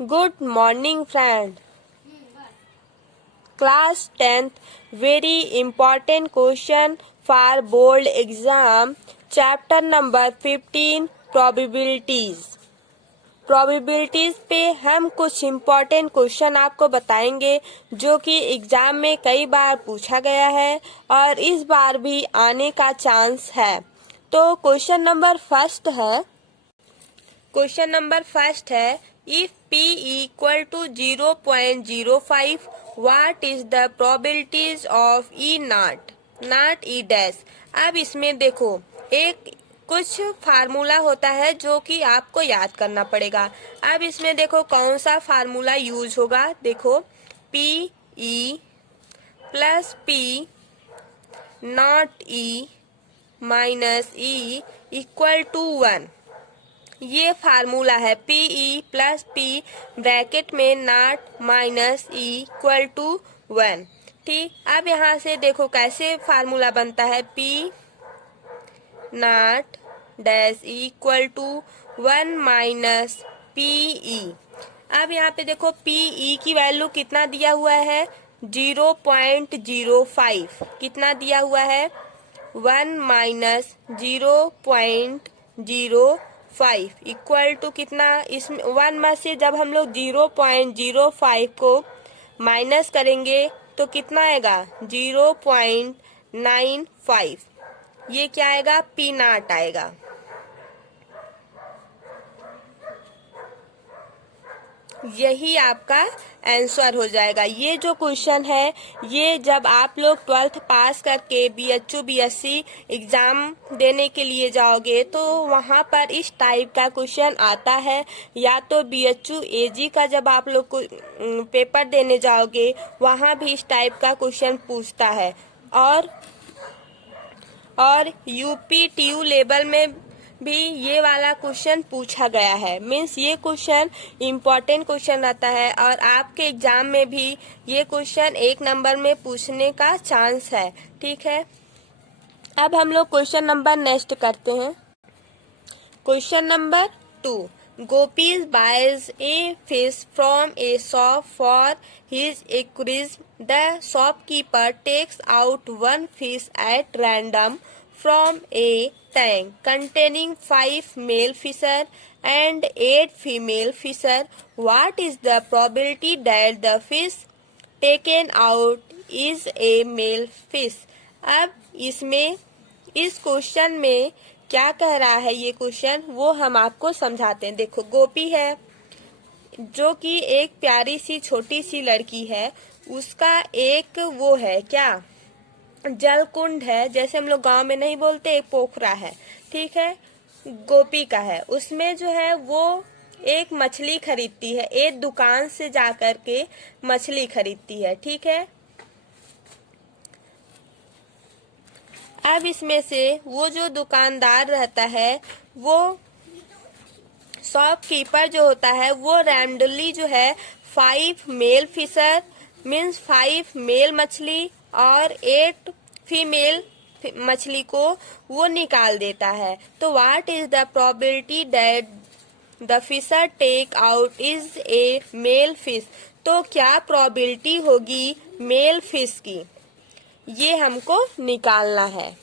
Good morning, friend. Class 10th, very important question for board exam. Chapter number 15, probabilities. Probabilities पे हम कुछ important question आपको बताएंगे जो कि एग्जाम में कई बार पूछा गया है और इस बार भी आने का चांस है। तो क्वेश्चन नंबर फर्स्ट है if P equal to 0.05 what is the probabilities of E not E dash. अब इसमें देखो एक कुछ फार्मूला होता है जो कि आपको याद करना पड़ेगा। अब इसमें देखो कौन सा फार्मूला यूज होगा। देखो PE plus P not E minus E equal to 1। ये फार्मूला है PE प्लस P ब्रैकेट में not minus E equal to 1। ठीक, अब यहाँ से देखो कैसे फार्मूला बनता है P not dash equal to 1 minus PE। अब यहाँ पे देखो PE की वैल्यू कितना दिया हुआ है 0.05। कितना दिया हुआ है 1 माइनस 0.05 इक्वल टू कितना। इसमें 1 में से जब हम लोग 0.05 को माइनस करेंगे तो कितना आएगा 0.95। ये क्या आएगा P नॉट आएगा। यही आपका आंसर हो जाएगा। ये जो क्वेश्चन है ये जब आप लोग 12th पास करके BHU BSc एग्जाम देने के लिए जाओगे तो वहाँ पर इस टाइप का क्वेश्चन आता है। या तो BHU AG का जब आप लोग को पेपर देने जाओगे वहाँ भी इस टाइप का क्वेश्चन पूछता है। और UP TU लेवल में भी ये वाला क्वेश्चन पूछा गया है। मीन्स ये क्वेश्चन इम्पोर्टेंट क्वेश्चन रहता है और आपके एग्जाम में भी ये क्वेश्चन 1 नंबर में पूछने का चांस है। ठीक है, अब हम लोग क्वेश्चन नंबर नेक्स्ट करते हैं। Question number 2, Gopis buys a fish from a shop for his aquarium. The shopkeeper takes out one fish at random from a tank containing 5 male fisher and 8 female fisher. What is the probability that the fish taken out is a male fish? अब इसमें इस question में क्या कह रहा है ये question वो हम आपको समझाते हैं। देखो गोपी है जो कि एक प्यारी सी छोटी सी लड़की है, उसका एक वो है क्या जल कुंड है, जैसे हम लोग गांव में नहीं बोलते एक पोखरा है। ठीक है, गोपी का है, उसमें जो है वो एक मछली खरीदती है, एक दुकान से जाकर के मछली खरीदती है। ठीक है, अब इसमें से वो जो दुकानदार रहता है वो शॉपकीपर जो होता है वो रैंडमली जो है 5 मेल फिशर मीन्स 5 मेल मछली और 8 फीमेल मछली को वो निकाल देता है। तो what is the probability that the fisher take out is a male fish. तो क्या प्रोबेबिलिटी होगी मेल फिश की, ये हमको निकालना है।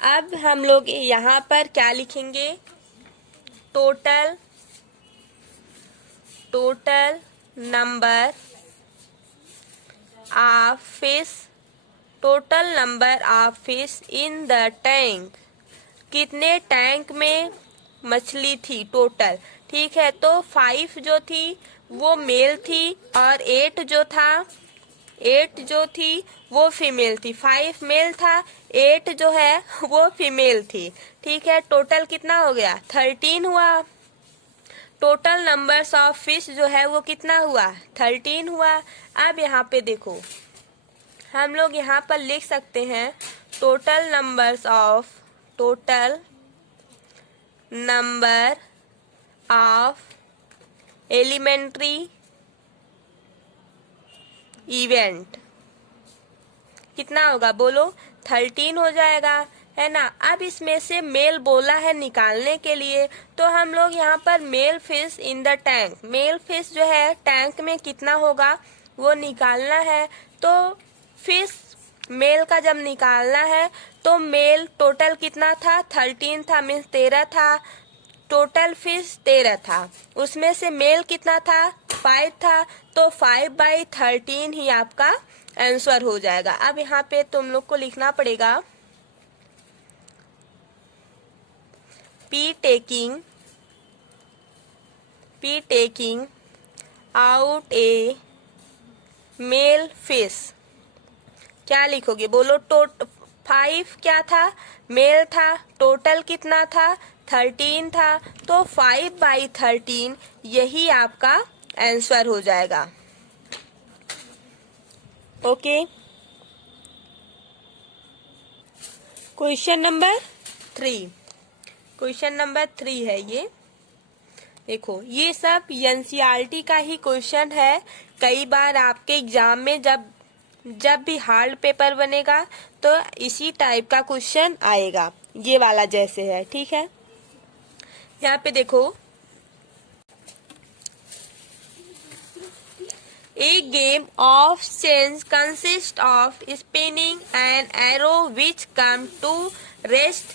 अब हम लोग यहाँ पर क्या लिखेंगे, total number of fish, total number of fish in the tank. कितने टैंक में मछली थी टोटल। ठीक है, तो 5 जो थी वो मेल थी और 8 जो थी वो फीमेल थी। 5 मेल था, 8 जो है वो फीमेल थी। ठीक है, टोटल कितना हो गया 13 हुआ। टोटल नंबर्स ऑफ फिश जो है वो कितना हुआ 13 हुआ। अब यहाँ पे देखो हम लोग यहाँ पर लिख सकते हैं total number of elementary event कितना होगा बोलो 13 हो जाएगा। है ना। अब इसमें से मेल बोला है निकालने के लिए, तो हम लोग यहाँ पर male fish in the tank, male fish जो है टैंक में कितना होगा वो निकालना है। तो फिश मेल का जब निकालना है तो मेल टोटल कितना था, 13 था, मीन्स 13 था। टोटल फिश 13 था, उसमें से मेल कितना था, 5 था। तो 5/13 ही आपका आंसर हो जाएगा। अब यहाँ पे तुम लोग को लिखना पड़ेगा P taking out a male fish। क्या लिखोगे, बोलो। 5 क्या था, मेल था। टोटल कितना था, 13 था। तो 5/13 यही आपका आंसर हो जाएगा। Okay, question number 3, question number 3 है ये। देखो ये सब एनसीईआरटी का ही क्वेश्चन है। कई बार आपके एग्जाम में जब भी हार्ड पेपर बनेगा तो इसी टाइप का क्वेश्चन आएगा, ये वाला जैसे है, ठीक है। यहाँ पे देखो, A game of chess consists of spinning an arrow which comes to rest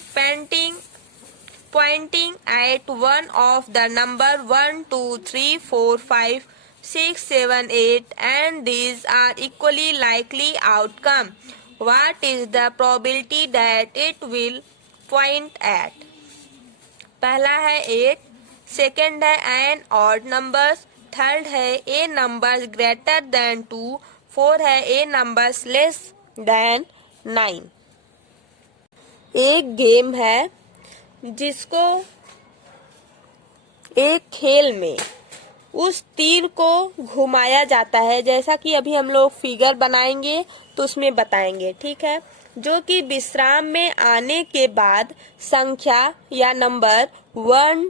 pointing at one of the number 1, 2, 3, 4, 5, 6, 7, 8 and these are equally likely outcome. What is the probability that it will point at? पहला है 8, second है N odd numbers, third है ए numbers greater than 2, 4 है ए numbers less than 9। एक game है जिसको एक खेल में उस तीर को घुमाया जाता है, जैसा कि अभी हम लोग फिगर बनाएंगे तो उसमें बताएंगे, ठीक है। जो कि विश्राम में आने के बाद संख्या या नंबर 1,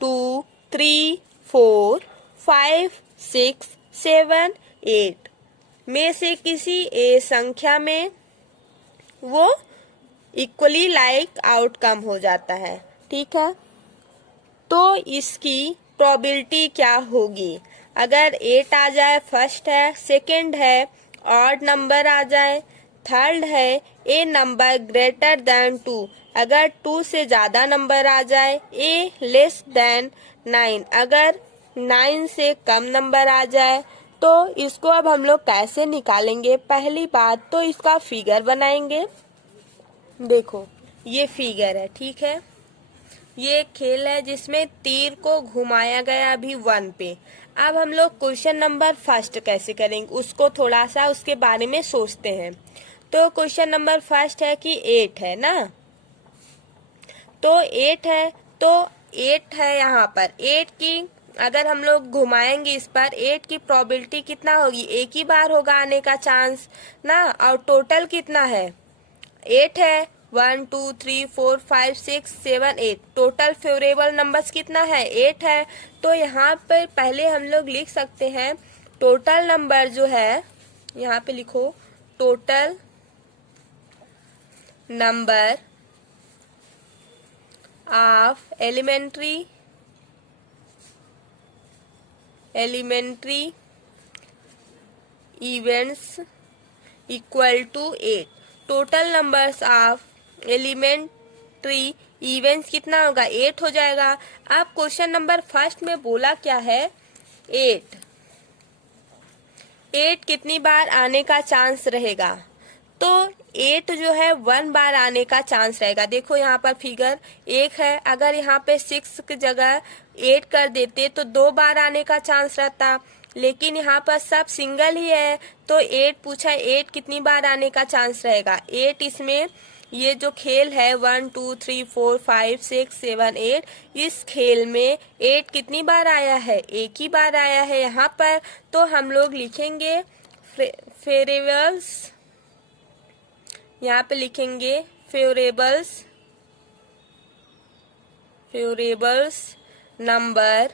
2, 3, 4, 5, 6, 7, 8 में से किसी ए संख्या में वो इक्वली लाइक आउटकम हो जाता है, ठीक है। तो इसकी प्रोबेबिलिटी क्या होगी, अगर 8 आ जाए फर्स्ट है, सेकंड है ऑड नंबर आ जाए, थर्ड है ए नंबर ग्रेटर देन 2, अगर 2 से ज्यादा नंबर आ जाए, ए लेस देन 9, अगर 9 से कम नंबर आ जाए। तो इसको अब हम लोग कैसे निकालेंगे, पहली बात तो इसका फिगर बनाएंगे। देखो ये फिगर है, ठीक है। ये एक खेल है जिसमें तीर को घुमाया गया अभी 1 पे। अब हम लोग क्वेश्चन नंबर फर्स्ट कैसे करेंगे उसको थोड़ा सा उसके बारे में सोचते हैं। तो क्वेश्चन नंबर फर्स्ट है कि 8 है ना, तो 8 है, तो 8 है यहाँ पर। 8 की अगर हम लोग घुमाएंगे इस पर, 8 की प्रोबेबिलिटी कितना होगी, एक ही बार होगा आने का चांस ना। और टोटल कितना है, 8 है, 1, 2, 3, 4, 5, 6, 7, 8 टोटल फेवरेबल नंबर्स कितना है, 8 है। तो यहाँ पर पहले हम लोग लिख सकते हैं टोटल नंबर जो है, यहाँ पे लिखो total number of elementary events equal to 8। Total numbers of elementary events कितना होगा, 8 हो जाएगा। अब क्वेश्चन नंबर फर्स्ट में बोला क्या है, 8 कितनी बार आने का चांस रहेगा, तो 8 जो है 1 बार आने का चांस रहेगा। देखो यहाँ पर फिगर 1 है, अगर यहाँ पे 6 की जगह 8 कर देते तो 2 बार आने का चांस रहता, लेकिन यहाँ पर सब सिंगल ही है। तो 8 पूछा, 8 कितनी बार आने का चांस रहेगा, 8 इसमें ये जो खेल है 1, 2, 3, 4, 5, 6, 7, 8 इस खेल में 8 कितनी बार आया है, एक ही बार आया है यहाँ पर। तो हम लोग लिखेंगे फेवरेबल्स, यहाँ पे लिखेंगे फेवरेबल्स नंबर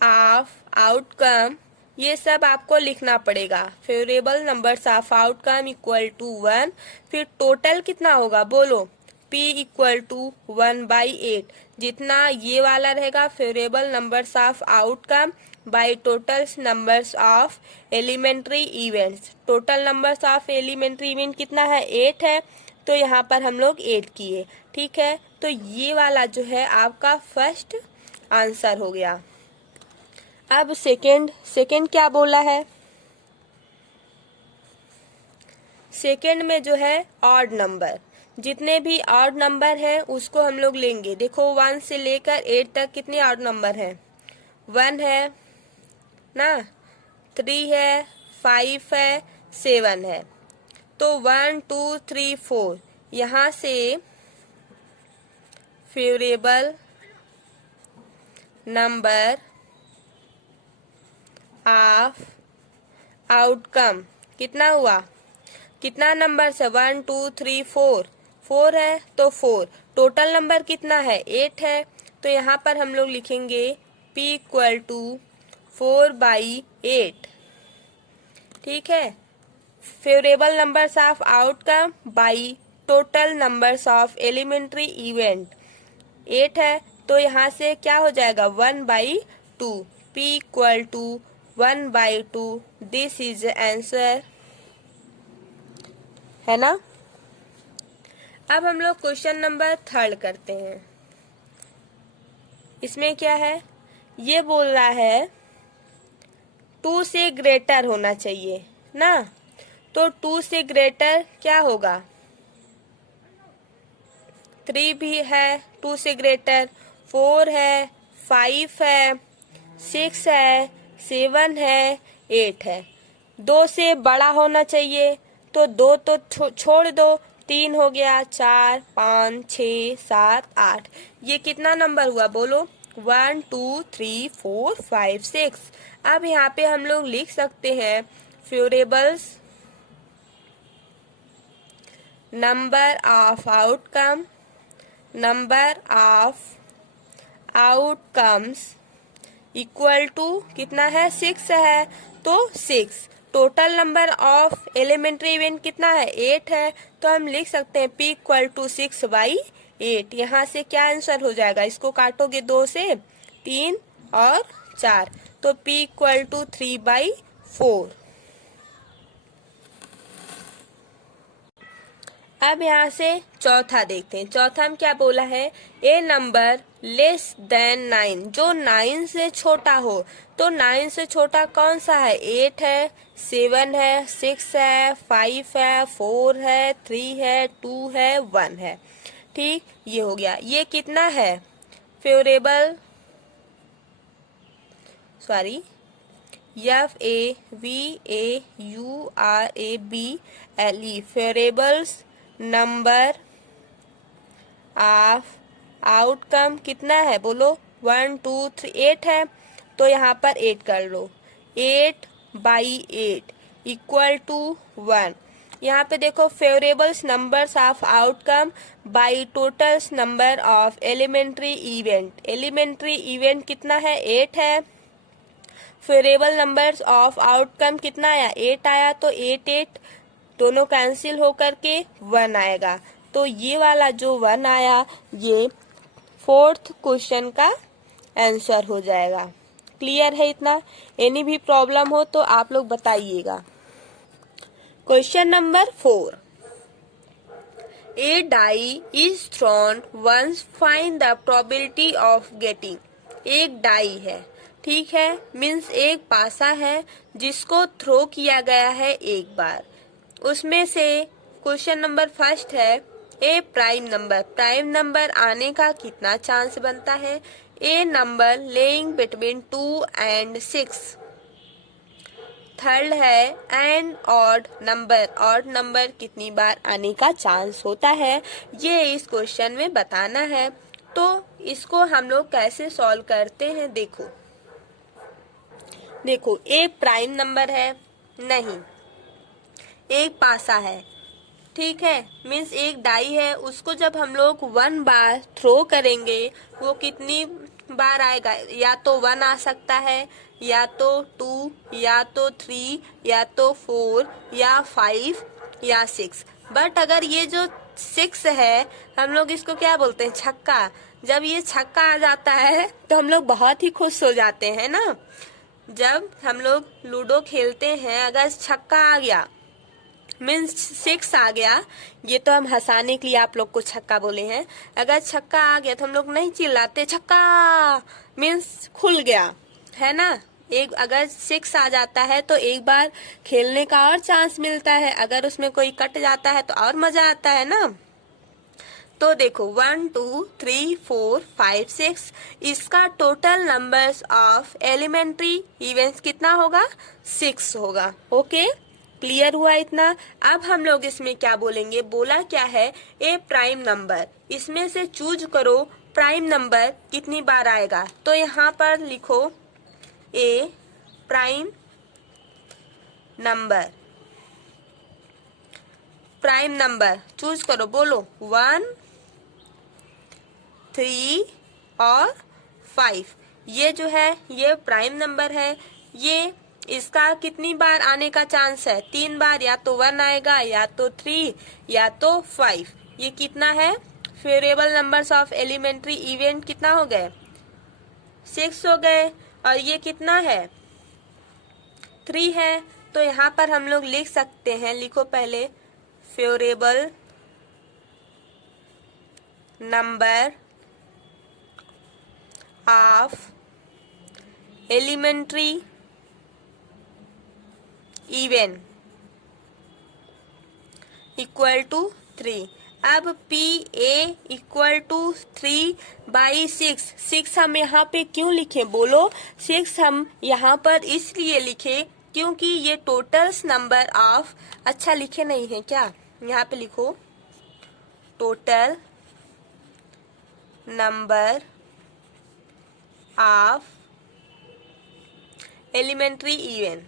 ऑफ आउटकम ये सब आपको लिखना पड़ेगा। Favourable numbers of outcome equal to 1, फिर टोटल कितना होगा बोलो, P इक्वल टू 1/8, जितना ये वाला रहेगा favourable numbers of outcome by total numbers of elementary events. Total numbers of elementary event कितना है, 8 है, तो यहाँ पर हम लोग 8 किए। ठीक है, तो ये वाला जो है आपका फर्स्ट आंसर हो गया। अब सेकंड क्या बोला है, सेकंड में जो है ऑड नंबर, जितने भी ऑड नंबर है उसको हम लोग लेंगे। देखो 1 से लेकर 8 तक कितने ऑड नंबर हैं, 1 है ना, 3 है, 5 है, 7 है, तो 1 2 3 4 यहाँ से फेवरेबल नंबर ऑफ आउटकम कितना हुआ, कितना नंबर है, 1 2 3 4, 4 है तो 4, टोटल नंबर कितना है 8 है, तो यहाँ पर हम लोग लिखेंगे P इक्वल टू 4/8। ठीक है, favourable numbers of outcome by total numbers of elementary event 8 है, तो यहाँ से क्या हो जाएगा 1/2, P equal to 1/2, this is answer, है ना। अब हम लोग क्वेश्चन नंबर 3 करते हैं। इसमें क्या है, ये बोल रहा है 2 से ग्रेटर होना चाहिए ना, तो 2 से ग्रेटर क्या होगा, 3 भी है 2 से ग्रेटर, 4 है, 5 है, 6 है, 7 है, 8 है। 2 से बड़ा होना चाहिए, तो 2 तो छोड़ दो, 3 हो गया, 4 5 6 7 8, ये कितना नंबर हुआ बोलो, 1 2 3 4 5 6। अब यहाँ पे हम लोग लिख सकते हैं favourables number of outcome, number of outcomes equal to कितना है, 6 है, तो 6। Total number of elementary event कितना है, 8 है, तो हम लिख सकते हैं P इक्वल टू 6/8। यहाँ से क्या आंसर हो जाएगा, इसको काटोगे 2 से, 3 और 4, तो P इक्वल टू 3/4। अब यहाँ से चौथा देखते हैं। चौथा में क्या बोला है, ए नंबर लेस देन 9, जो 9 से छोटा हो, तो 9 से छोटा कौन सा है, 8 है, 7 है, 6 है, 5 है, 4 है, 3 है, 2 है, 1 है। ठीक, ये हो गया। ये कितना है, favourable FAVAURABLE favourables number of outcome कितना है बोलो, 1 2 3 8 है, तो यहाँ पर 8 कर लो, 8/8 इक्वल टू 1। यहाँ पे देखो favourables numbers of outcome by totals number of elementary event, elementary event कितना है, 8 है, फेवरेबल नंबर्स ऑफ आउटकम कितना आया, 8 आया, तो 8 8 दोनों कैंसिल होकर के 1 आएगा, तो ये वाला जो 1 आया ये 4th क्वेश्चन का आंसर हो जाएगा। क्लियर है इतना, एनी भी प्रॉब्लम हो तो आप लोग बताइएगा। Question number 4, a die is thrown once, find the probability of getting. एक डाई है, ठीक है, मीन्स एक पासा है जिसको थ्रो किया गया है एक बार, उसमें से क्वेश्चन नंबर 1 है a prime number, prime number आने का कितना चांस बनता है, a number lying between 2 and 6। Third है an odd number, odd number कितनी बार आने का चांस होता है, ये इस क्वेश्चन में बताना है। तो इसको हम लोग कैसे सॉल्व करते हैं, देखो एक प्राइम नंबर है, नहीं, एक पासा है, ठीक है, मीन्स एक डाई है, उसको जब हम लोग 1 बार थ्रो करेंगे वो कितनी बार आएगा, या तो 1 आ सकता है, या तो 2, या तो 3, या तो 4, या 5, या 6। बट अगर ये जो 6 है, हम लोग इसको क्या बोलते हैं, छक्का। जब ये छक्का आ जाता है तो हम लोग बहुत ही खुश हो जाते हैं ना। जब हम लोग लूडो खेलते हैं, अगर छक्का आ गया मीन्स 6 आ गया, ये तो हम हंसाने के लिए आप लोग को छक्का बोले हैं। अगर छक्का आ गया तो हम लोग नहीं चिल्लाते, छक्का मीन्स खुल गया, है ना। एक अगर 6 आ जाता है तो एक बार खेलने का और चांस मिलता है, अगर उसमें कोई कट जाता है तो और मजा आता है ना। तो देखो 1 2 3 4 5 6, इसका total numbers of elementary events कितना होगा, 6 होगा। ओके, क्लियर हुआ इतना। अब हम लोग इसमें क्या बोलेंगे, बोला क्या है, ए प्राइम नंबर, इसमें से चूज करो प्राइम नंबर कितनी बार आएगा। तो यहाँ पर लिखो a prime number, prime number choose करो, बोलो 1 3 और 5। ये जो है ये प्राइम नंबर है, ये इसका कितनी बार आने का चांस है, 3 बार, या तो 1 आएगा, या तो 3, या तो 5। ये कितना है, favourable numbers of elementary event कितना हो गए, 6 हो गए। और ये कितना है, 3 है। तो यहाँ पर हम लोग लिख सकते हैं, लिखो पहले, favourable number of elementary event equal to 3। अब पी ए इक्वल टू 3/6। 6 हम यहाँ पे क्यों लिखे, बोलो। 6 हम यहाँ पर इसलिए लिखे क्योंकि ये टोटल्स नंबर ऑफ, अच्छा लिखे नहीं है क्या, यहाँ पे लिखो total number of elementary event,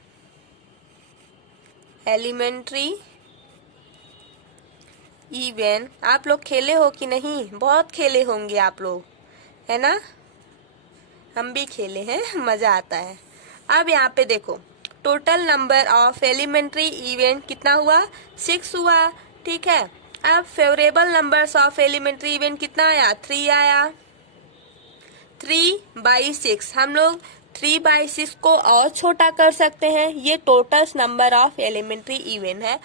elementary event. आप लोग खेले हो कि नहीं, बहुत खेले होंगे आप लोग, है ना। हम भी खेले हैं, मजा आता है। अब यहाँ पे देखो total number of elementary event कितना हुआ, 6 हुआ, ठीक है। अब favourable numbers of elementary event कितना आया, 3 आया। 3/6, हम लोग 3/6 को और छोटा कर सकते हैं, ये total number of elementary event है।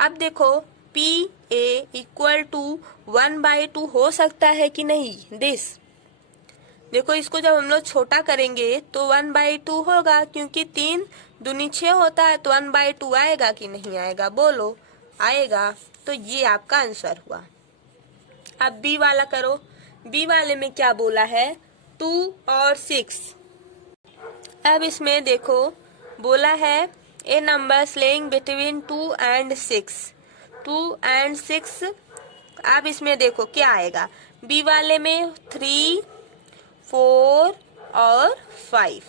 अब देखो पी ए इक्वल टू 1/2 हो सकता है कि नहीं, दिस देखो, इसको जब हम लोग छोटा करेंगे तो 1/2 होगा, क्योंकि 3 दूनी 6 होता है, तो 1/2 आएगा कि नहीं आएगा, बोलो, आएगा। तो ये आपका आंसर हुआ। अब बी वाला करो, बी वाले में क्या बोला है, 2 और 6। अब इसमें देखो बोला है a number slaying between 2 and 6, 2 and 6। अब इसमें देखो क्या आएगा, बी वाले में 3 4 और 5।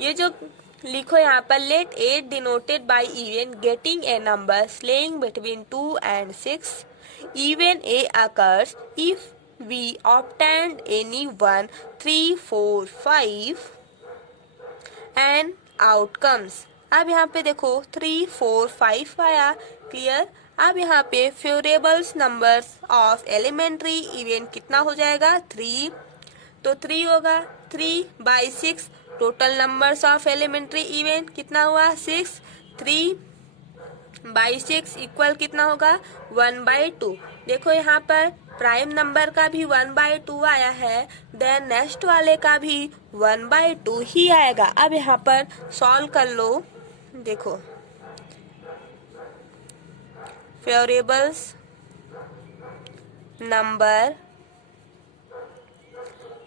ये जो लिखो यहाँ पर, let 8 denoted by event getting a number slaying between 2 and 6, even a occurs if we obtained any 1 3 4 5 and outcomes. अब यहाँ पे देखो 3 4 5 आया, क्लियर। अब यहाँ पे favourables numbers of elementary event कितना हो जाएगा, 3, तो 3 होगा। 3/6 total numbers of elementary event कितना हुआ, 6। 3/6 इक्वल कितना होगा, 1/2। देखो यहाँ पर प्राइम नंबर का भी 1/2 आया है, देन नेक्स्ट वाले का भी 1/2 ही आएगा। अब यहाँ पर सॉल्व कर लो, देखो फेवरेबल्स नंबर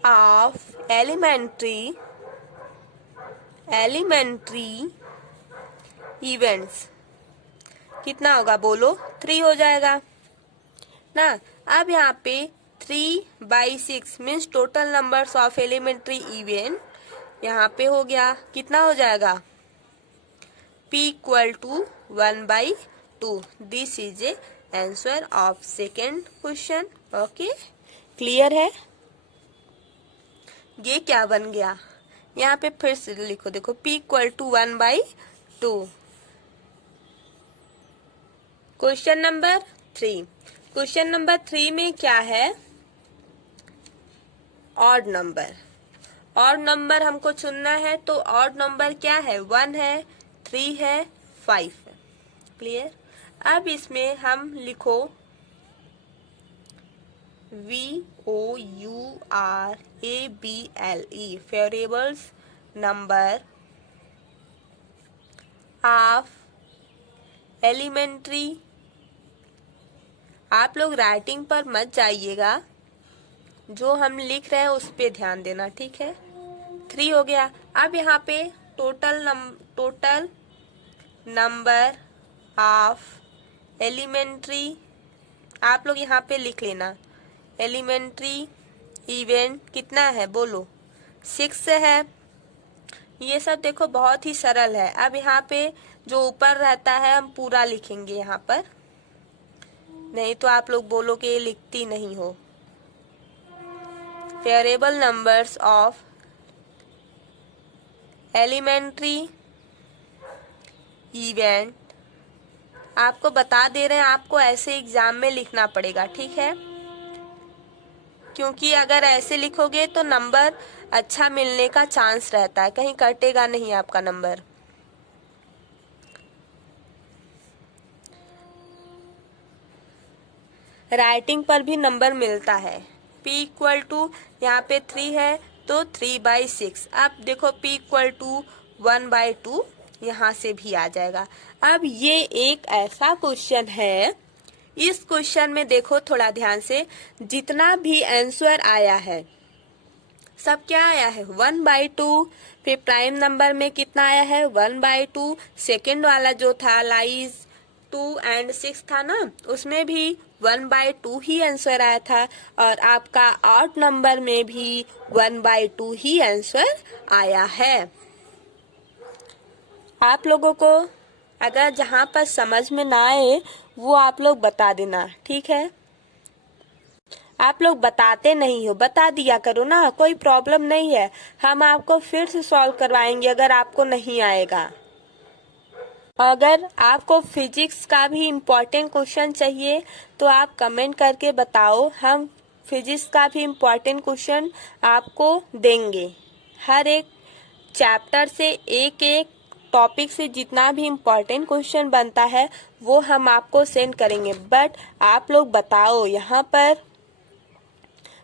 ऑफ एलिमेंट्री इवेंट्स कितना होगा, बोलो, 3 हो जाएगा ना। अब यहाँ पे 3/6 means total numbers of elementary event यहाँ पे हो गया, कितना हो जाएगा, P equal to 1/2। This is a answer of second question. Okay, clear है। ये क्या बन गया, यहाँ पे फिर से लिखो, देखो p equal to 1/2। Question number 3। Question number 3 में क्या है, ऑड नंबर। ऑड नंबर हमको चुनना है, तो ऑड नंबर क्या है, 1 है, 3 है, 5 है। क्लियर। अब इसमें हम लिखो VOURABLE variables number of elementary. आप लोग राइटिंग पर मत जाइएगा, जो हम लिख रहे हैं उस पे ध्यान देना, ठीक है। 3 हो गया। अब यहाँ पे टोटल नंबर ऑफ एलिमेंट्री आप लोग यहाँ पे लिख लेना। एलिमेंट्री इवेंट कितना है, बोलो, 6 है। ये सब देखो बहुत ही सरल है। अब यहाँ पे जो ऊपर रहता है हम पूरा लिखेंगे यहाँ पर, नहीं तो आप लोग बोलो कि ये लिखती नहीं हो। Variable numbers of elementary event आपको बता दे रहे हैं, आपको ऐसे एग्जाम में लिखना पड़ेगा, ठीक है। क्योंकि अगर ऐसे लिखोगे तो नंबर अच्छा मिलने का चांस रहता है, कहीं कटेगा नहीं आपका नंबर। राइटिंग पर भी नंबर मिलता है। p इक्वल टू यहाँ पे 3 है तो 3/6। अब देखो p इक्वल टू 1/2 यहाँ से भी आ जाएगा। अब ये एक ऐसा क्वेश्चन है, इस क्वेश्चन में देखो थोड़ा ध्यान से, जितना भी आंसर आया है सब क्या आया है, 1/2। फिर प्राइम नंबर में कितना आया है, 1/2। सेकेंड वाला जो था लाइज 2 और 6 था ना, उसमें भी 1/2 ही आंसर आया था। और आपका ऑड नंबर में भी 1/2 ही आंसर आया है। आप लोगों को अगर जहाँ पर समझ में ना आए वो आप लोग बता देना, ठीक है। आप लोग बताते नहीं हो, बता दिया करो ना, कोई प्रॉब्लम नहीं है। हम आपको फिर से सॉल्व करवाएंगे अगर आपको नहीं आएगा। अगर आपको फिजिक्स का भी इम्पोर्टेंट क्वेश्चन चाहिए तो आप कमेंट करके बताओ, हम फिजिक्स का भी इम्पोर्टेंट क्वेश्चन आपको देंगे। हर एक चैप्टर से एक एक टॉपिक से जितना भी इम्पोर्टेंट क्वेश्चन बनता है वो हम आपको सेंड करेंगे। बट आप लोग बताओ, यहाँ पर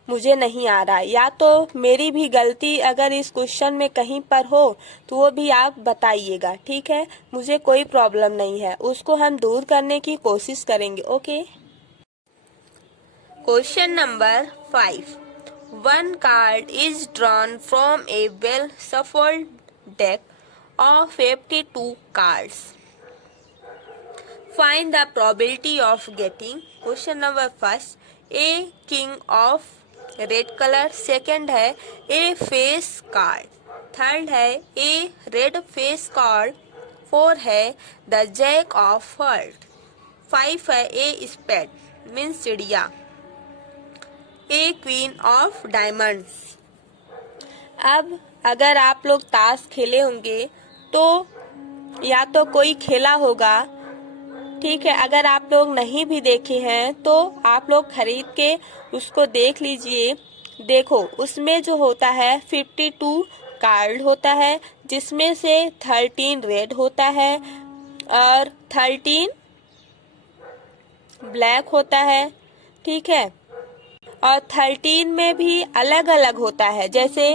मुझे नहीं आ रहा, या तो मेरी भी गलती अगर इस क्वेश्चन में कहीं पर हो तो वो भी आप बताइएगा, ठीक है। मुझे कोई प्रॉब्लम नहीं है, उसको हम दूर करने की कोशिश करेंगे, okay. Question number 5। One card is drawn from a well shuffled deck of 52 cards. Find the probability of getting, question number 1, a king of red colour, second है ए फेस कार्ड, थर्ड है ए रेड फेस कार्ड, 4 है the jack of heart, 5 है a spade means चिड़िया, ए queen of diamonds. अब अगर आप लोग ताश खेले होंगे तो या तो कोई खेला होगा, ठीक है। अगर आप लोग नहीं भी देखे हैं तो आप लोग खरीद के उसको देख लीजिए। देखो उसमें जो होता है 52 कार्ड होता है, जिसमें से 13 रेड होता है और 13 ब्लैक होता है, ठीक है। और 13 में भी अलग अलग होता है। जैसे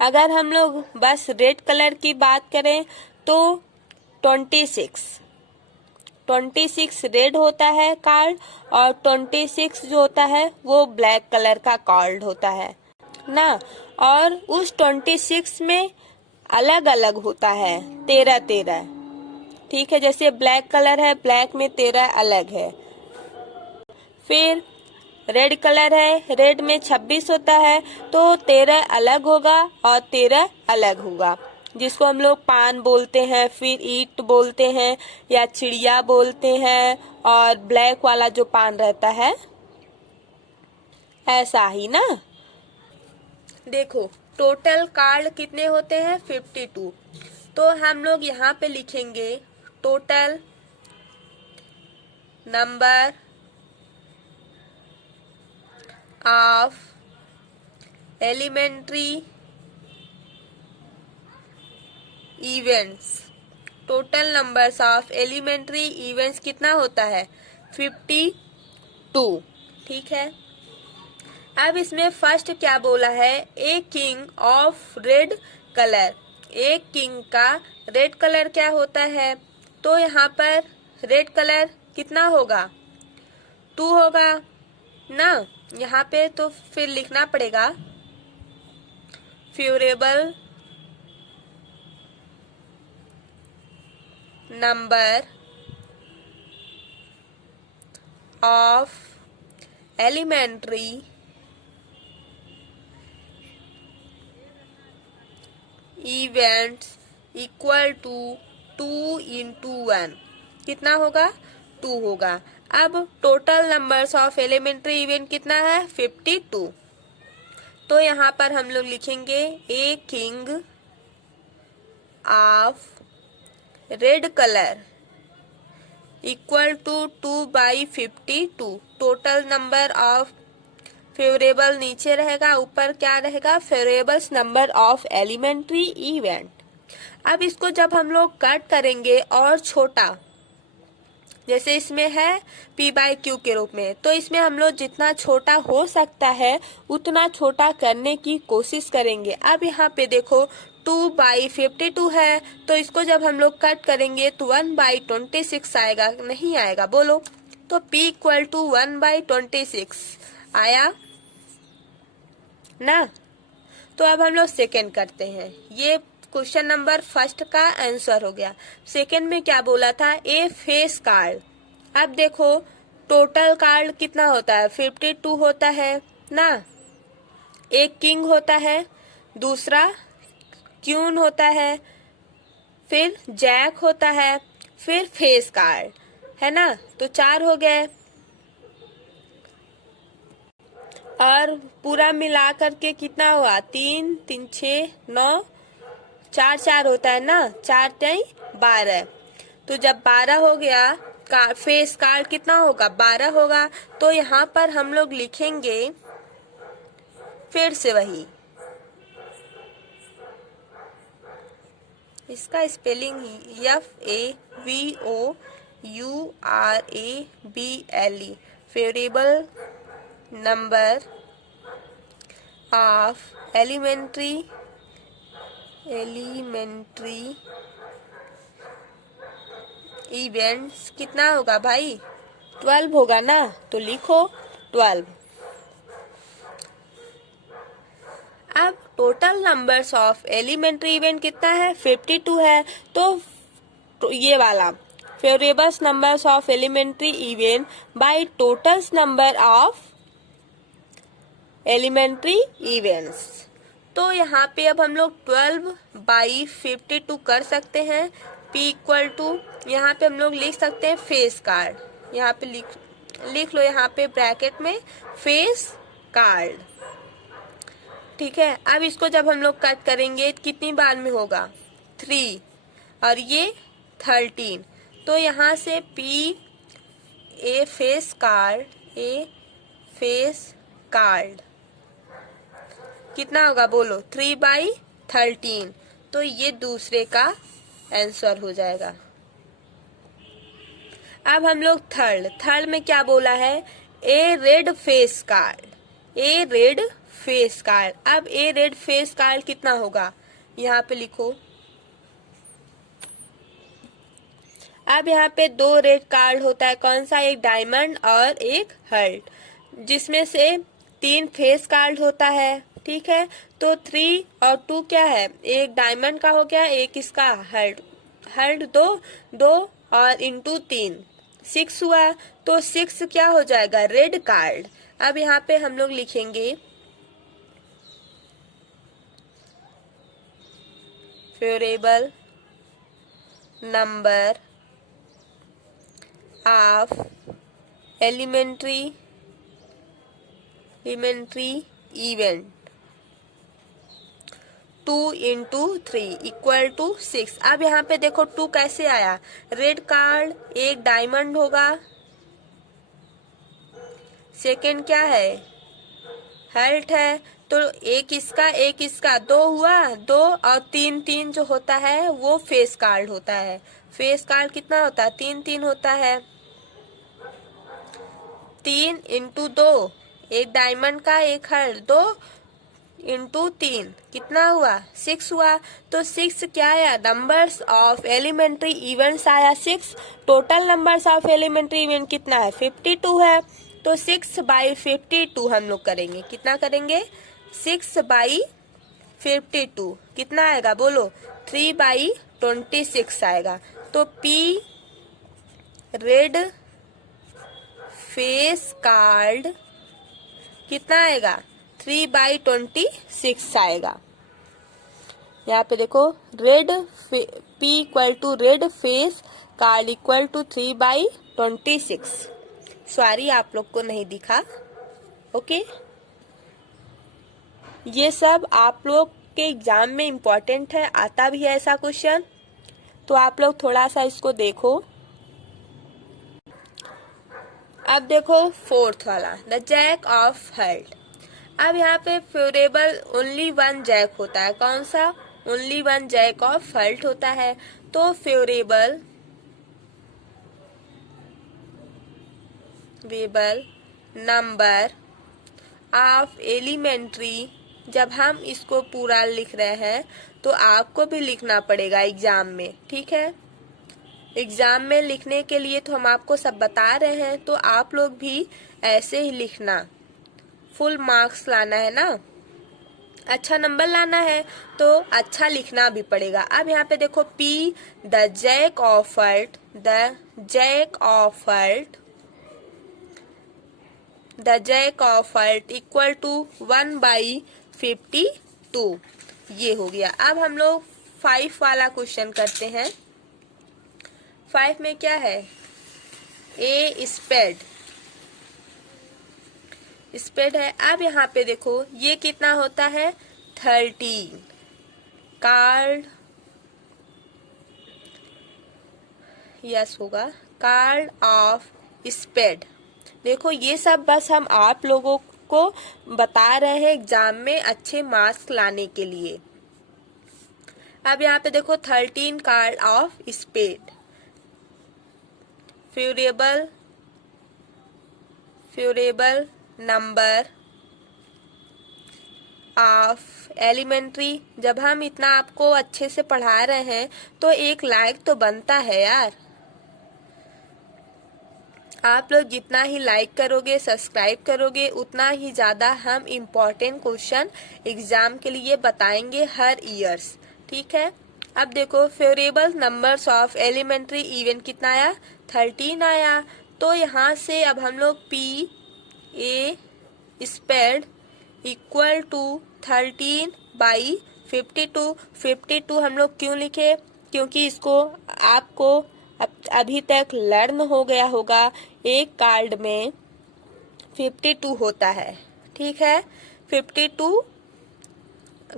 अगर हम लोग बस रेड कलर की बात करें तो 26 रेड होता है कार्ड और 26 जो होता है वो ब्लैक कलर का कार्ड होता है ना। और उस 26 में अलग अलग होता है 13, ठीक है। जैसे ब्लैक कलर है, ब्लैक में 13 अलग है। फिर रेड कलर है, रेड में 26 होता है तो 13 अलग होगा और 13 अलग होगा, जिसको हम लोग पान बोलते हैं, फिर ईट बोलते हैं या चिड़िया बोलते हैं। और ब्लैक वाला जो पान रहता है, ऐसा ही ना। देखो टोटल कार्ड कितने होते हैं? 52। तो हम लोग यहाँ पे लिखेंगे total number of elementary events. Total numbers of elementary events कितना होता है? 52। ठीक है। अब इसमें फर्स्ट क्या बोला है? ए किंग ऑफ रेड कलर। एक किंग का रेड कलर क्या होता है? तो यहाँ पर रेड कलर कितना होगा? 2 होगा ना। यहाँ पे तो फिर लिखना पड़ेगा favourable number of elementary events equal to 2 into 1। कितना होगा? 2 होगा। अब total numbers of elementary event कितना है? 52। तो यहाँ पर हम लोग लिखेंगे a king of red colour equal to 2/52। Total number of favourable नीचे रहेगा, ऊपर क्या रहेगा? Favourables number of elementary event. अब इसको जब हम लोग कट करेंगे और छोटा, जैसे इसमें है p/q के रूप में, तो इसमें हम लोग जितना छोटा हो सकता है उतना छोटा करने की कोशिश करेंगे। अब यहाँ पे देखो 2/52 है, तो इसको जब हम लोग कट करेंगे तो 1/26 आएगा, नहीं आएगा? बोलो। तो p = 1/26 आया ना। तो अब हम लोग सेकेंड करते हैं। ये क्वेश्चन नंबर फर्स्ट का आंसर हो गया। सेकेंड में क्या बोला था? ए फेस कार्ड। अब देखो टोटल कार्ड कितना होता है? 52 होता है ना। एक किंग होता है, दूसरा क्यून होता है, फिर जैक होता है, फिर फेस कार्ड, है ना। तो 4 हो गए और पूरा मिला करके कितना हुआ? 3 3 6 9 4 4 होता है ना। 4 3 12। तो जब 12 हो गया, फेस कार्ड कितना होगा? 12 होगा। तो यहाँ पर हम लोग लिखेंगे फिर से वही, इसका स्पेलिंग ही FAVOURABLE। Favourable number of elementary events कितना होगा भाई? 12 होगा ना। तो लिखो 12। अब total numbers of elementary event कितना है? 52 है। तो ये वाला favourables numbers of elementary event by totals number of elementary events. तो यहाँ पे अब हम लोग 12/52 कर सकते हैं। p = यहाँ पे हम लोग लिख सकते हैं फेस कार्ड। यहाँ पे लिख लो, यहाँ पे ब्रैकेट में फेस कार्ड। ठीक है। अब इसको जब हम लोग कट करेंगे कितनी बार में होगा? 3 और ये 13। तो यहाँ से ए फेस कार्ड कितना होगा? बोलो। 3/13। तो ये दूसरे का आंसर हो जाएगा। अब हम लोग थर्ड में क्या बोला है? ए रेड फेस कार्ड। अब ए रेड फेस कार्ड कितना होगा? यहाँ पे लिखो। अब यहाँ पे 2 रेड कार्ड होता है, कौन सा? एक डायमंड और एक हर्ट, जिसमें से 3 फेस कार्ड होता है। ठीक है। तो 3 और 2 क्या है? एक डायमंड का हो गया, एक इसका हर्ट 2 और इंटू 3 6 हुआ। तो 6 क्या हो जाएगा? Red card. अब यहाँ पे हम लोग लिखेंगे favourable number of elementary event 2 into 3 equal to 6। अब यहाँ पे देखो 2 कैसे आया, रेड कार्ड, एक डायमंड होगा, सेकंड क्या है, हेल्थ है, तो एक इसका 2 हुआ, 2 और 3 जो होता है वो फेस कार्ड होता है। फेस कार्ड कितना होता है, 3 होता है, 3 इंटू 2, एक डायमंड का एक हेल्थ, 2 इंटू 3 कितना हुआ, 6 हुआ। तो 6 क्या आया, नंबर्स ऑफ एलिमेंट्री इवेंट्स आया 6। Total numbers of elementary event कितना है, 52 है। तो 6/52 हम लोग करेंगे, कितना करेंगे, 6/52 कितना आएगा बोलो, 3/26 आएगा। तो P रेड फेस कार्ड कितना आएगा, 3/26 आएगा। यहाँ पे देखो red P equal to red face card equal to 3/26। Sorry आप लोग को नहीं दिखा, ओके। ये सब आप लोग के एग्जाम में इम्पोर्टेंट है, आता भी है ऐसा क्वेश्चन, तो आप लोग थोड़ा सा इसको देखो। अब देखो फोर्थ वाला, द जैक ऑफ हेल्थ। अब यहाँ पे फेवरेबल ओनली वन जैक होता है, कौन सा, only one jack of health होता है। तो फेवरेबल नंबर ऑफ एलिमेंट्री, जब हम इसको पूरा लिख रहे हैं तो आपको भी लिखना पड़ेगा एग्जाम में, ठीक है। एग्जाम में लिखने के लिए तो हम आपको सब बता रहे हैं, तो आप लोग भी ऐसे ही लिखना, फुल मार्क्स लाना है ना, अच्छा नंबर लाना है तो अच्छा लिखना भी पड़ेगा। अब यहाँ पे देखो P the jack of health, the jack of health, the jack of health equal to 1/52, ये हो गया। अब हम लोग 5 वाला क्वेश्चन करते हैं। 5 में क्या है, ए स्पेड है। अब यहाँ पे देखो ये कितना होता है, 13 कार्ड, यस होगा, कार्ड ऑफ स्पेड। देखो ये सब बस हम आप लोगों को बता रहे हैं एग्जाम में अच्छे मार्क्स लाने के लिए। अब यहाँ पे देखो 13 card of spade, favourable number of elementary. जब हम इतना आपको अच्छे से पढ़ा रहे हैं तो एक लाइक तो बनता है यार। आप लोग जितना ही लाइक करोगे, सब्सक्राइब करोगे, उतना ही ज़्यादा हम इम्पोर्टेंट क्वेश्चन एग्जाम के लिए बताएंगे हर ईयर्स, ठीक है। अब देखो favourable numbers of elementary event कितना आया, 13 आया। तो यहाँ से अब हम लोग P A spade equal to 13/52। 52 हम लोग क्यों लिखे, क्योंकि इसको आपको अभी तक लर्न हो गया होगा, एक कार्ड में 52 होता है, ठीक है, 52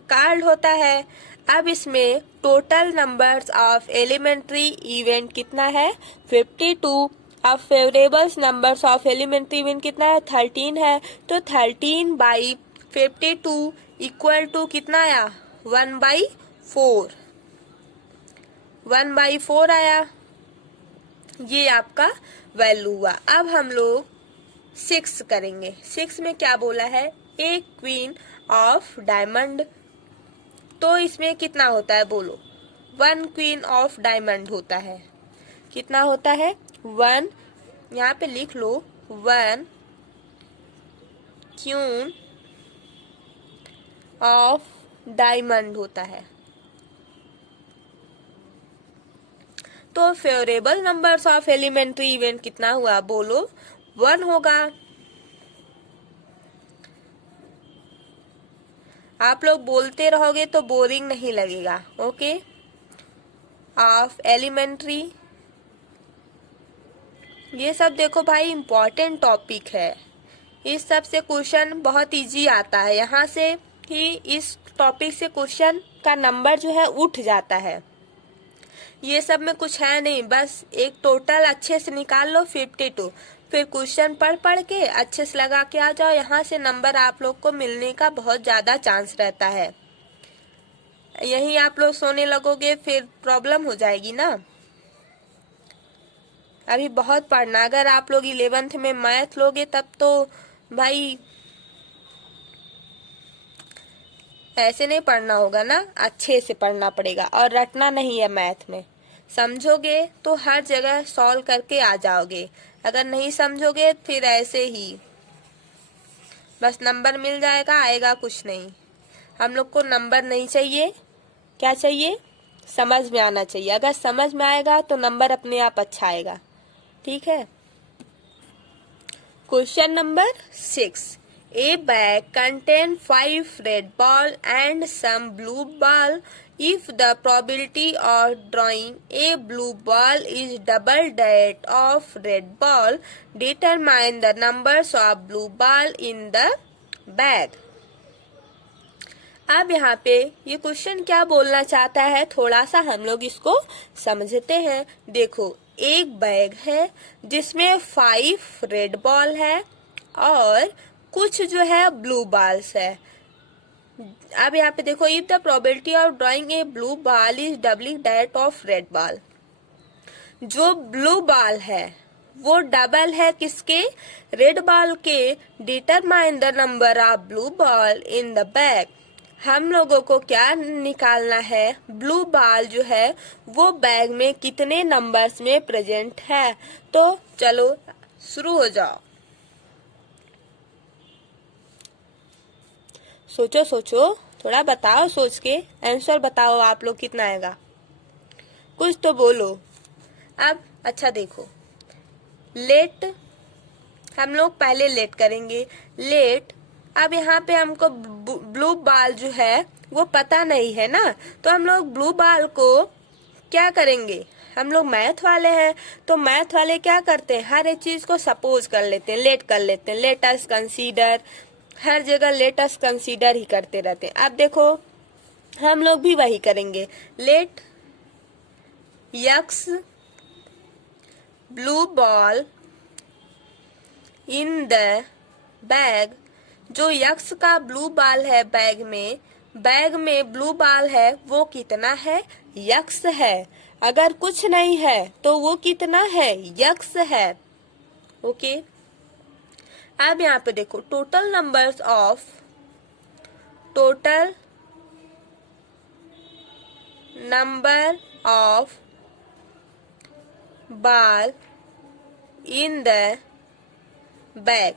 कार्ड होता है। अब इसमें total numbers of elementary event कितना है, 52। अब favourables numbers of elementary event कितना है, 13 है। तो 13/52 इक्वल टू कितना आया, 1/4, 1/4 आया, ये आपका वैल्यू हुआ। अब हम लोग 6 करेंगे। 6 में क्या बोला है, ए क्वीन ऑफ डायमंड। तो इसमें कितना होता है बोलो, 1 क्वीन ऑफ डायमंड होता है, कितना होता है, 1, यहाँ पे लिख लो, 1 क्वीन ऑफ डायमंड होता है। तो favourable numbers of elementary event कितना हुआ बोलो, 1 होगा। आप लोग बोलते रहोगे तो बोरिंग नहीं लगेगा, ओके। ऑफ एलिमेंट्री, ये सब देखो भाई इम्पोर्टेंट टॉपिक है, इस सब से क्वेश्चन बहुत इजी आता है। यहाँ से ही इस टॉपिक से क्वेश्चन का नंबर जो है उठ जाता है। ये सब में कुछ है नहीं, बस एक टोटल अच्छे से निकाल लो 52, फिर क्वेश्चन पढ़ पढ़ के अच्छे से लगा के आ जाओ, यहाँ से नंबर आप लोग को मिलने का बहुत ज्यादा चांस रहता है। यही आप लोग सोने लगोगे फिर प्रॉब्लम हो जाएगी ना। अभी बहुत पढ़ना, अगर आप लोग 11th में मैथ लोगे तब तो भाई ऐसे नहीं पढ़ना होगा ना, अच्छे से पढ़ना पड़ेगा और रटना नहीं है। मैथ में समझोगे तो हर जगह सॉल्व करके आ जाओगे, अगर नहीं समझोगे फिर ऐसे ही बस नंबर मिल जाएगा, आएगा कुछ नहीं। हम लोग को नंबर नहीं चाहिए, क्या चाहिए? समझ में आना चाहिए। अगर समझ में आएगा तो नंबर अपने आप अच्छा आएगा, ठीक है। Question number 6, A bag contains 5 red ball and some blue ball. If the probability of drawing a blue ball is double that of red ball, determine the numbers of blue ball in the bag. अब यहाँ पे ये question क्या बोलना चाहता है, थोड़ा सा हम लोग इसको समझते हैं। देखो, एक बैग है जिसमें 5 रेड बॉल है और कुछ जो है ब्लू बॉल्स है। अब यहाँ पे देखो, if the probability of drawing A blue ball is doubling that of red ball. जो ब्लू बॉल है वो डबल है किसके? रेड बॉल के। Determine the number of blue ball in the bag. हम लोगों को क्या निकालना है? ब्लू बॉल जो है वो बैग में कितने नंबर्स में प्रेजेंट है। तो चलो शुरू हो जाओ। सोचो सोचो, थोड़ा बताओ, सोच के आंसर बताओ आप लोग कितना आएगा, कुछ तो बोलो। अब अच्छा देखो, लेट हम लोग पहले लेट करेंगे। लेट, अब यहाँ पे हमको ब्लू बॉल जो है वो पता नहीं है ना, तो हम लोग ब्लू बॉल को क्या करेंगे? हम लोग मैथ वाले हैं तो मैथ वाले क्या करते हैं? हर एक चीज को सपोज कर लेते हैं, लेट कर लेते हैं। लेट अस कंसीडर, हर जगह लेट अस कंसीडर ही करते रहते हैं। अब देखो हम लोग भी वही करेंगे। Let X blue ball in the bag. जो यक्स का ब्लू बॉल है बैग में ब्लू बॉल है वो कितना है? यक्स है। अगर कुछ नहीं है तो वो कितना है? यक्स है। ओके, अब यहाँ पे देखो, total numbers of ball in the bag.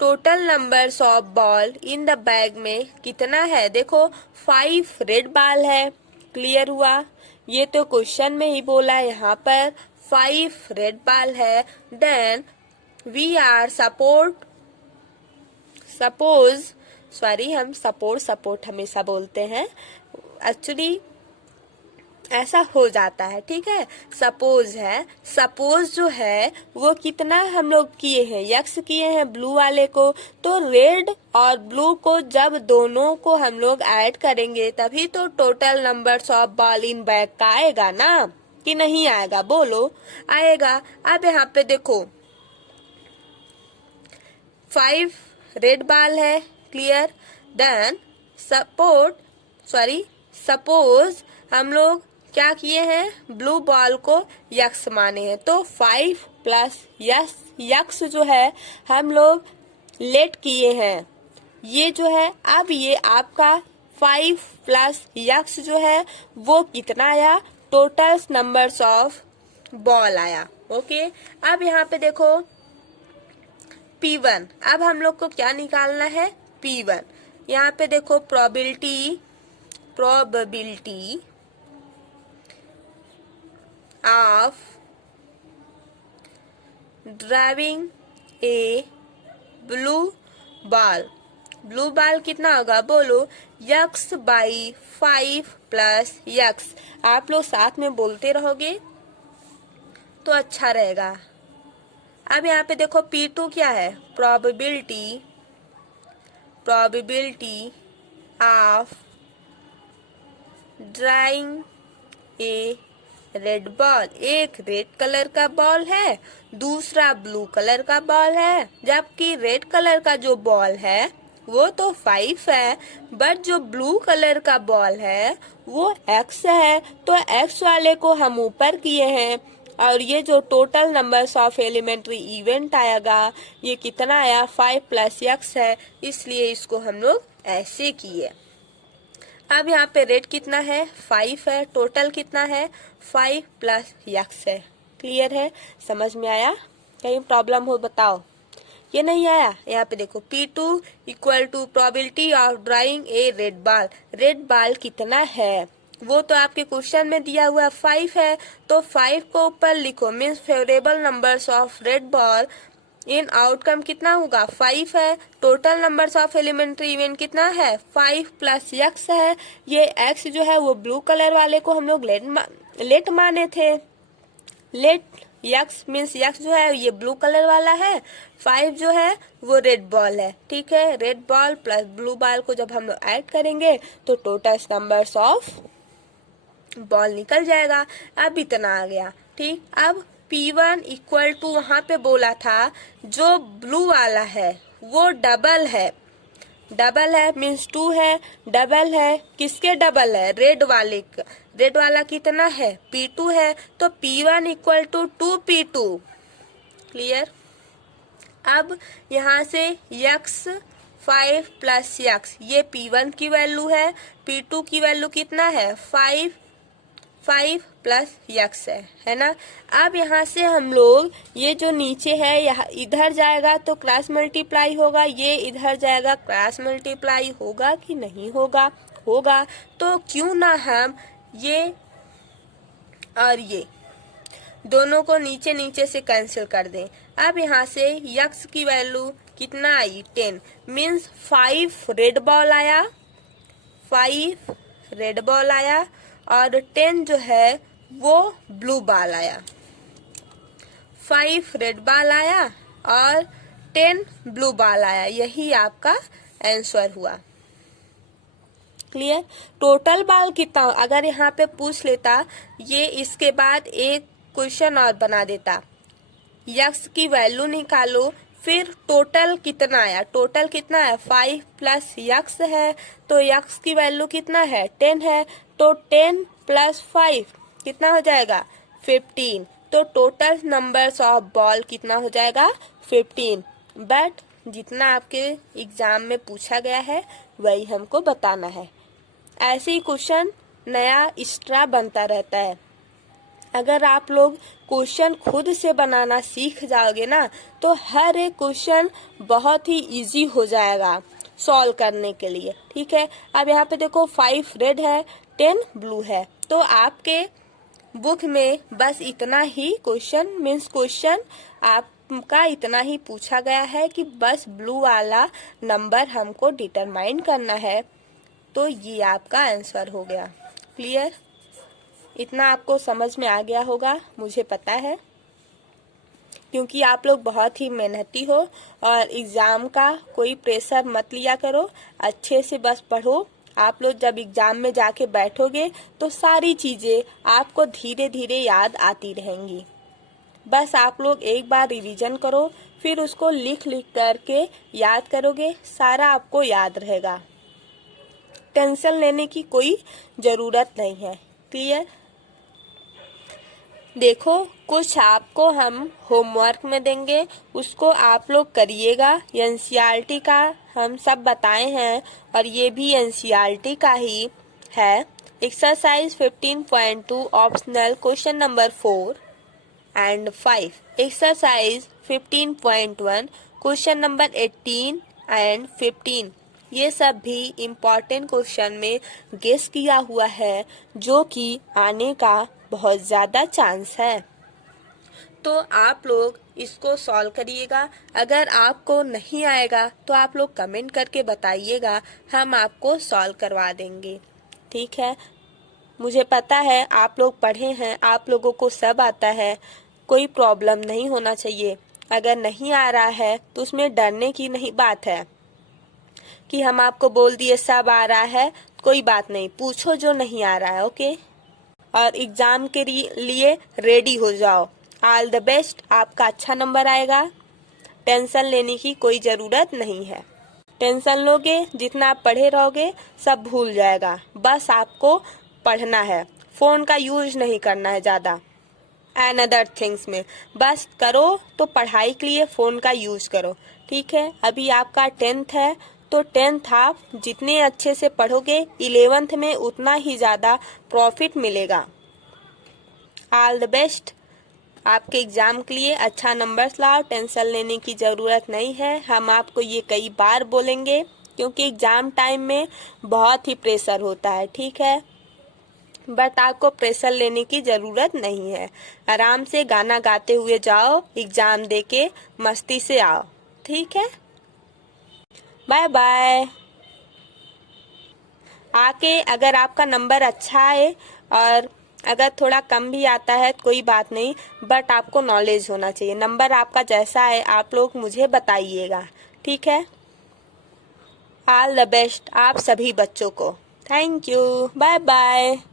Total numbers of ball in the bag में कितना है? देखो 5 रेड बॉल है, क्लियर हुआ। ये तो क्वेश्चन में ही बोला है, यहाँ पर 5 रेड बॉल है। देन वी आर हम सपोर्ट हमेशा बोलते हैं, एक्चुअली ऐसा हो जाता है, ठीक है। सपोज जो है वो कितना हम लोग किए हैं? यक्स किए हैं ब्लू वाले को, तो रेड और ब्लू को जब दोनों को हम लोग ऐड करेंगे तभी तो total numbers of ball in bag का आएगा ना, कि नहीं आएगा? बोलो, आएगा। अब यहाँ पे देखो 5 रेड बॉल है, क्लियर। देन सपोज हम लोग क्या किए हैं? ब्लू बॉल को यक्स माने हैं, तो 5 प्लस यक्स जो है हम लोग लेट किए हैं, ये जो है। अब ये आपका 5 प्लस यक्स जो है वो कितना आया? टोटल नंबर्स ऑफ बॉल आया। ओके, अब यहाँ पे देखो P1। अब हम लोग को क्या निकालना है? P1। यहाँ पे देखो probability of driving A blue ball कितना होगा? बोलो, यक्स बाई 5 प्लस यक्स। आप लोग साथ में बोलते रहोगे तो अच्छा रहेगा। अब यहाँ पे देखो P2 क्या है? Probability of drawing A red ball. एक रेड कलर का बॉल है, दूसरा ब्लू कलर का बॉल है। जबकि रेड कलर का जो बॉल है वो तो 5 है, बट जो ब्लू कलर का बॉल है वो x है। तो x वाले को हम ऊपर किए हैं, और ये जो total numbers of elementary event आएगा ये कितना आया, 5 + x है, इसलिए इसको हम लोग ऐसे किए। अब यहाँ पे रेट कितना है, 5 है, टोटल कितना है, 5 + x है। क्लियर है, समझ में आया? कहीं प्रॉब्लम हो बताओ। ये नहीं आया? यहाँ पे देखो P2 = probability of drawing A red ball. Red ball कितना है वो तो आपके क्वेश्चन में दिया हुआ 5 है, तो 5 को ऊपर लिखो, means favourable numbers of red ball in outcome कितना होगा, 5 है। Total numbers of elementary event कितना है, 5 + x है। ये x जो है वो ब्लू कलर वाले को हम लोग लेट माने थे। लेट x मीन्स x जो है ये ब्लू कलर वाला है, 5 जो है वो रेड बॉल है। ठीक है, red ball plus blue ball को जब हम लोग ऐड करेंगे तो टोटल नंबर्स ऑफ बॉल निकल जाएगा। अब इतना आ गया। ठीक, अब P1 = वहां पे बोला था जो ब्लू वाला है वो डबल है। डबल है मीन्स 2 है, डबल है किसके डबल है, रेड वाले का। रेड वाला कितना है, P2 है, तो P1 = 2P2। क्लियर? अब यहाँ से x 5 + x, ये P1 की वैल्यू है, P2 की वैल्यू कितना है, 5 + x है ना। अब यहाँ से हम लोग ये जो नीचे है यहाँ इधर जाएगा तो क्रॉस मल्टीप्लाई होगा, ये इधर जाएगा क्रॉस मल्टीप्लाई होगा कि नहीं होगा, होगा। तो क्यों ना हम ये और ये दोनों को नीचे नीचे से कैंसिल कर दें। अब यहाँ से x की वैल्यू कितना आई, 10, मीन्स 5 रेड बॉल आया, 5 रेड बॉल आया, और 10 जो है वो ब्लू बॉल आया। 5 रेड बॉल आया और 10 ब्लू बॉल आया, यही आपका आंसर हुआ। क्लियर? टोटल बॉल कितना, अगर यहाँ पे पूछ लेता ये इसके बाद एक क्वेश्चन और बना देता, x की वैल्यू निकालो फिर टोटल कितना आया। टोटल कितना है, 5 + x है, तो x की वैल्यू कितना है, 10 है, तो 10 + 5 कितना हो जाएगा, 15। तो टोटल नंबर्स ऑफ बॉल कितना हो जाएगा, 15। बट जितना आपके एग्जाम में पूछा गया है वही हमको बताना है। ऐसे ही क्वेश्चन नया एक्स्ट्रा बनता रहता है। अगर आप लोग क्वेश्चन खुद से बनाना सीख जाओगे ना तो हर एक क्वेश्चन बहुत ही इजी हो जाएगा सॉल्व करने के लिए। ठीक है, अब यहाँ पे देखो 5 रेड है, 10 ब्लू है, तो आपके बुक में बस इतना ही क्वेश्चन मीन्स क्वेश्चन आपका इतना ही पूछा गया है कि बस ब्लू वाला नंबर हमको डिटरमाइन करना है, तो ये आपका आंसर हो गया। क्लियर? इतना आपको समझ में आ गया होगा मुझे पता है, क्योंकि आप लोग बहुत ही मेहनती हो और एग्ज़ाम का कोई प्रेशर मत लिया करो, अच्छे से बस पढ़ो। आप लोग जब एग्ज़ाम में जाके बैठोगे तो सारी चीज़ें आपको धीरे धीरे याद आती रहेंगी। बस आप लोग एक बार रिवीजन करो, फिर उसको लिख लिख करके याद करोगे, सारा आपको याद रहेगा। टेंशन लेने की कोई ज़रूरत नहीं है। क्लियर? देखो, कुछ आपको हम होमवर्क में देंगे, उसको आप लोग करिएगा। एनसीईआरटी का हम सब बताए हैं और ये भी एनसीईआरटी का ही है। Exercise 15.2 optional question number 4 and 5, exercise 15.1 question number 18 and 15, ये सब भी इम्पॉर्टेंट क्वेश्चन में गेस किया हुआ है जो कि आने का बहुत ज़्यादा चांस है। तो आप लोग इसको सॉल्व करिएगा। अगर आपको नहीं आएगा तो आप लोग कमेंट करके बताइएगा, हम आपको सॉल्व करवा देंगे। ठीक है, मुझे पता है आप लोग पढ़े हैं, आप लोगों को सब आता है, कोई प्रॉब्लम नहीं होना चाहिए। अगर नहीं आ रहा है तो उसमें डरने की नहीं बात है कि हम आपको बोल दिए सब आ रहा है, कोई बात नहीं, पूछो जो नहीं आ रहा है, ओके। और एग्जाम के लिए रेडी हो जाओ। ऑल द बेस्ट, आपका अच्छा नंबर आएगा। टेंशन लेने की कोई ज़रूरत नहीं है। टेंशन लोगे, जितना आप पढ़े रहोगे सब भूल जाएगा। बस आपको पढ़ना है, फ़ोन का यूज नहीं करना है ज़्यादा। एंड अदर थिंग्स में बस करो तो पढ़ाई के लिए फ़ोन का यूज़ करो, ठीक है। अभी आपका 10th है, तो 10th आप जितने अच्छे से पढ़ोगे 11th में उतना ही ज़्यादा प्रॉफिट मिलेगा। ऑल द बेस्ट, आपके एग्ज़ाम के लिए अच्छा नंबर्स लाओ। टेंशन लेने की ज़रूरत नहीं है, हम आपको ये कई बार बोलेंगे, क्योंकि एग्ज़ाम टाइम में बहुत ही प्रेशर होता है, ठीक है। बट आपको प्रेशर लेने की ज़रूरत नहीं है। आराम से गाना गाते हुए जाओ, एग्ज़ाम देके मस्ती से आओ, ठीक है। Bye bye. आके अगर आपका नंबर अच्छा है और अगर थोड़ा कम भी आता है कोई बात नहीं, बट आपको नॉलेज होना चाहिए। नंबर आपका जैसा है आप लोग मुझे बताइएगा, ठीक है। ऑल द बेस्ट आप सभी बच्चों को। Thank you, bye bye.